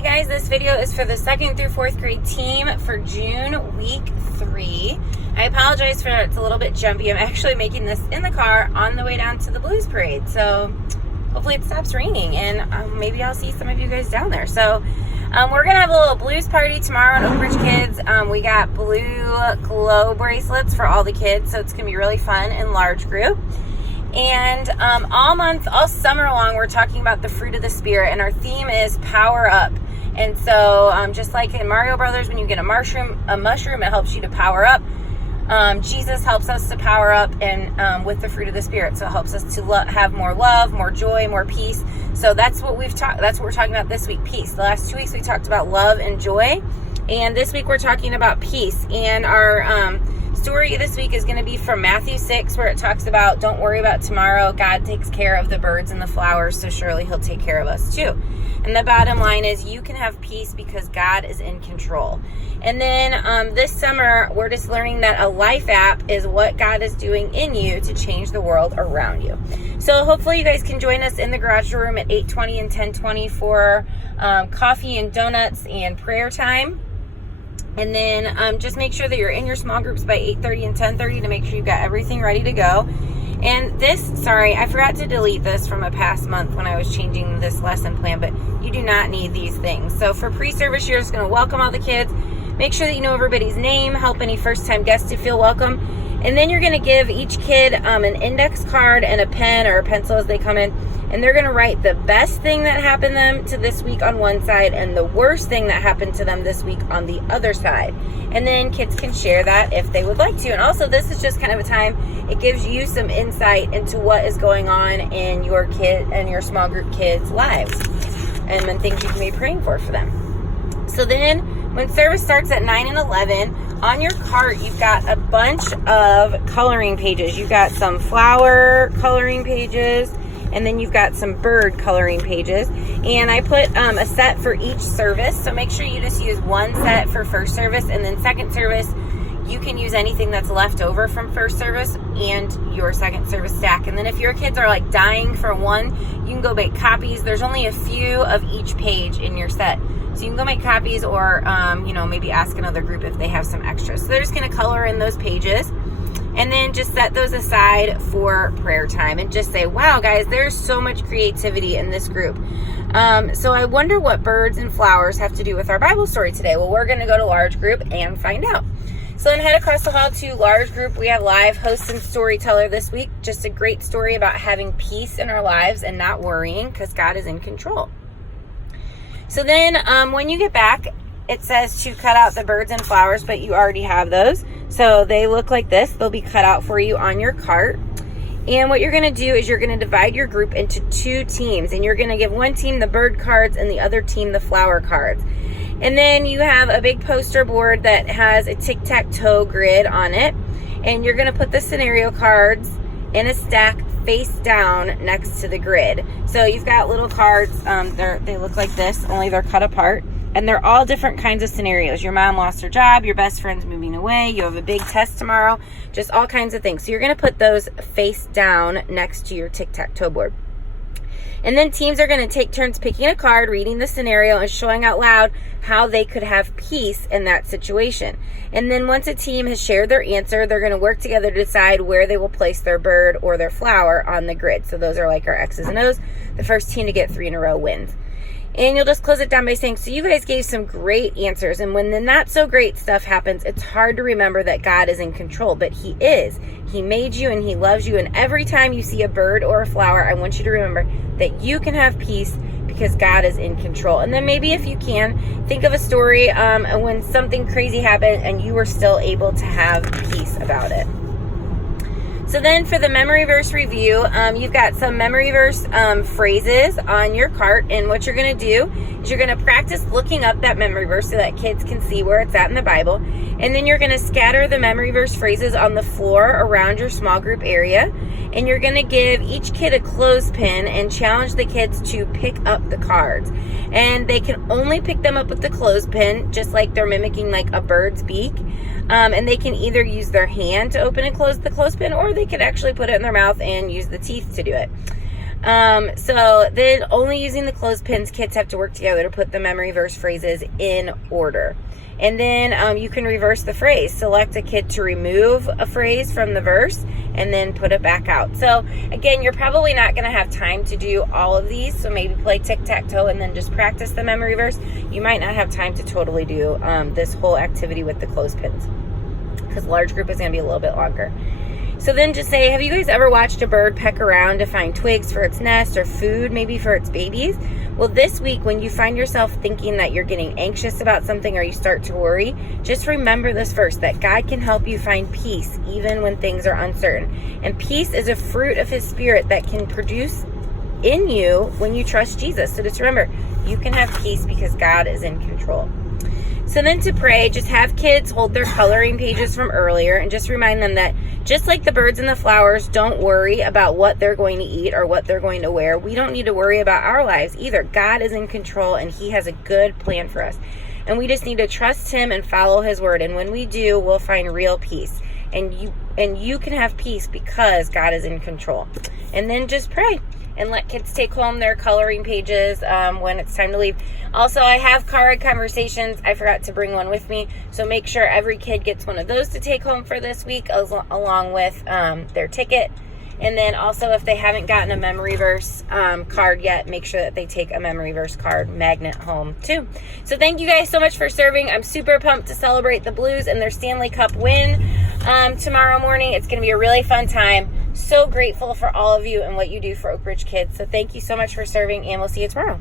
Hey guys, this video is for the 2nd through 4th grade team for June week 3. I apologize for it's a little bit jumpy. I'm actually making this in the car on the way down to the Blues Parade. So hopefully it stops raining and maybe I'll see some of you guys down there. So we're going to have a little blues party tomorrow at Oak Ridge Kids. We got blue glow bracelets for all the kids. So it's going to be really fun in large group. And all summer long, we're talking about the fruit of the Spirit, and our theme is power up. And so, just like in Mario Brothers, when you get a mushroom, it helps you to power up. Jesus helps us to power up, and with the fruit of the Spirit, so it helps us to have more love, more joy, more peace. So that's what That's what we're talking about this week: peace. The last 2 weeks we talked about love and joy, and this week we're talking about peace. And our story this week is going to be from Matthew 6, where it talks about, don't worry about tomorrow. God takes care of the birds and the flowers, so surely he'll take care of us too. And the bottom line is you can have peace because God is in control. And then this summer, we're just learning that a life app is what God is doing in you to change the world around you. So hopefully you guys can join us in the garage room at 8:20 and 10:20 for coffee and donuts and prayer time. And then just make sure that you're in your small groups by 8:30 and 10:30 to make sure you've got everything ready to go. And I forgot to delete this from a past month when I was changing this lesson plan, but you do not need these things. So for pre-service, you're just going to welcome all the kids. Make sure that you know everybody's name, help any first-time guests to feel welcome. And then you're going to give each kid an index card and a pen or a pencil as they come in. And they're going to write the best thing that happened to them this week on one side and the worst thing that happened to them this week on the other side. And then kids can share that if they would like to. And also, this is just kind of a time, it gives you some insight into what is going on in your kid and your small group kids' lives and then things you can be praying for them. So then when service starts at 9 and 11, on your cart, you've got a bunch of coloring pages. You've got some flower coloring pages, and then you've got some bird coloring pages. And I put a set for each service. So make sure you just use one set for first service, and then second service, you can use anything that's left over from first service and your second service stack. And then if your kids are like dying for one, you can go make copies. There's only a few of each page in your set. So you can go make copies or, maybe ask another group if they have some extras. So they're just going to color in those pages and then just set those aside for prayer time and just say, wow, guys, there's so much creativity in this group. So I wonder what birds and flowers have to do with our Bible story today. Well, we're going to go to large group and find out. So then head across the hall to large group. We have live host and storyteller this week. Just a great story about having peace in our lives and not worrying because God is in control. So then when you get back, it says to cut out the birds and flowers, but you already have those. So they look like this. They'll be cut out for you on your cart. And what you're going to do is you're going to divide your group into two teams. And you're going to give one team the bird cards and the other team the flower cards. And then you have a big poster board that has a tic-tac-toe grid on it. And you're going to put the scenario cards in a stack face down next to the grid. So you've got little cards. They look like this, only they're cut apart. And they're all different kinds of scenarios. Your mom lost her job, your best friend's moving away, you have a big test tomorrow, just all kinds of things. So you're going to put those face down next to your tic-tac-toe board. And then teams are going to take turns picking a card, reading the scenario, and showing out loud how they could have peace in that situation. And then once a team has shared their answer, they're going to work together to decide where they will place their bird or their flower on the grid. So those are like our X's and O's. The first team to get 3 in a row wins. And you'll just close it down by saying, so you guys gave some great answers. And when the not so great stuff happens, it's hard to remember that God is in control. But he is. He made you and he loves you. And every time you see a bird or a flower, I want you to remember that you can have peace because God is in control. And then maybe if you can, think of a story when something crazy happened and you were still able to have peace about it. So then for the memory verse review, you've got some memory verse phrases on your cart. And what you're going to do is you're going to practice looking up that memory verse so that kids can see where it's at in the Bible. And then you're going to scatter the memory verse phrases on the floor around your small group area. And you're going to give each kid a clothespin and challenge the kids to pick up the cards. And they can only pick them up with the clothespin, just like they're mimicking like a bird's beak. And they can either use their hand to open and close the clothespin, or they could actually put it in their mouth and use the teeth to do it. So then only using the clothespins, kids have to work together to put the memory verse phrases in order. And then you can reverse the phrase. Select a kid to remove a phrase from the verse and then put it back out. So again, you're probably not going to have time to do all of these. So maybe play tic-tac-toe and then just practice the memory verse. You might not have time to totally do this whole activity with the clothespins, because large group is going to be a little bit longer. So then just say, have you guys ever watched a bird peck around to find twigs for its nest or food maybe for its babies? Well, this week when you find yourself thinking that you're getting anxious about something or you start to worry, just remember this verse, that God can help you find peace even when things are uncertain. And peace is a fruit of His Spirit that can produce in you when you trust Jesus. So just remember, you can have peace because God is in control. So then to pray, just have kids hold their coloring pages from earlier and just remind them that just like the birds and the flowers don't worry about what they're going to eat or what they're going to wear, we don't need to worry about our lives either. God is in control and He has a good plan for us. And we just need to trust Him and follow His word. And when we do, we'll find real peace. And you can have peace because God is in control. And then just pray and let kids take home their coloring pages when it's time to leave. Also, I have card conversations. I forgot to bring one with me. So make sure every kid gets one of those to take home for this week along with their ticket. And then also, if they haven't gotten a memory verse card yet, make sure that they take a memory verse card magnet home too. So thank you guys so much for serving. I'm super pumped to celebrate the Blues and their Stanley Cup win tomorrow morning. It's going to be a really fun time. So grateful for all of you and what you do for Oak Ridge kids. So thank you so much for serving, and we'll see you tomorrow.